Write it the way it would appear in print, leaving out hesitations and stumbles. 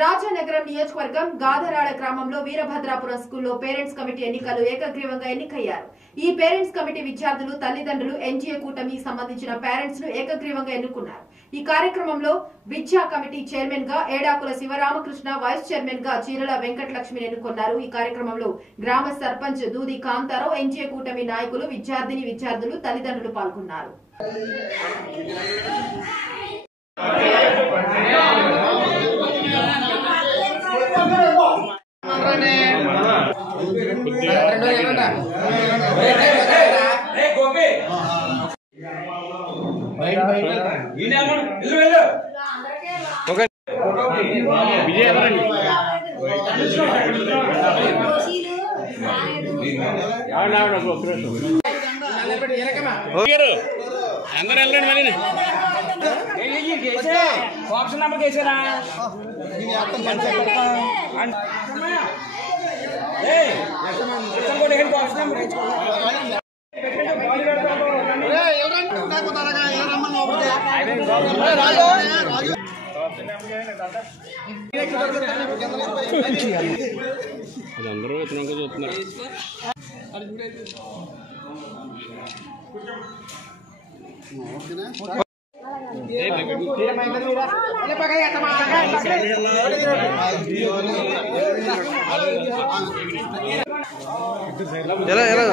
రాజానగరం నియోజకవర్గం గాదరాడ గ్రామంలో వీరభద్రాపురం స్కూల్లో పేరెంట్స్ కమిటీ ఎన్నికలు ఏకగ్రీవంగా ఎన్నికయ్యారు. ఈ పేరెంట్స్ కమిటీ విద్యార్థులు, తల్లిదండ్రులు, ఎన్జీఏ కూటమికి సంబంధించిన పేరెంట్స్ ను ఏకగ్రీవంగా ఎన్నుకున్నారు. ఈ కార్యక్రమంలో విద్యా కమిటీ చైర్మన్ గా ఏడాకుల శివరామకృష్ణ, వైస్ చైర్మన్ గా చీరల వెంకటలక్ష్మిని ఎన్నుకున్నారు. ఈ కార్యక్రమంలో గ్రామ సర్పంచ్ దూది కాంతారావు, ఎన్జీఏ కూటమి నాయకులు, విద్యార్థులు, తల్లిదండ్రులు పాల్గొన్నారు. అందరూ వెళ్ళండి మళ్ళీ ఆప్షన్ నెంబర్ కేసారా అందరూ వచ్చినాక చూస్తున్నారు. ఎలా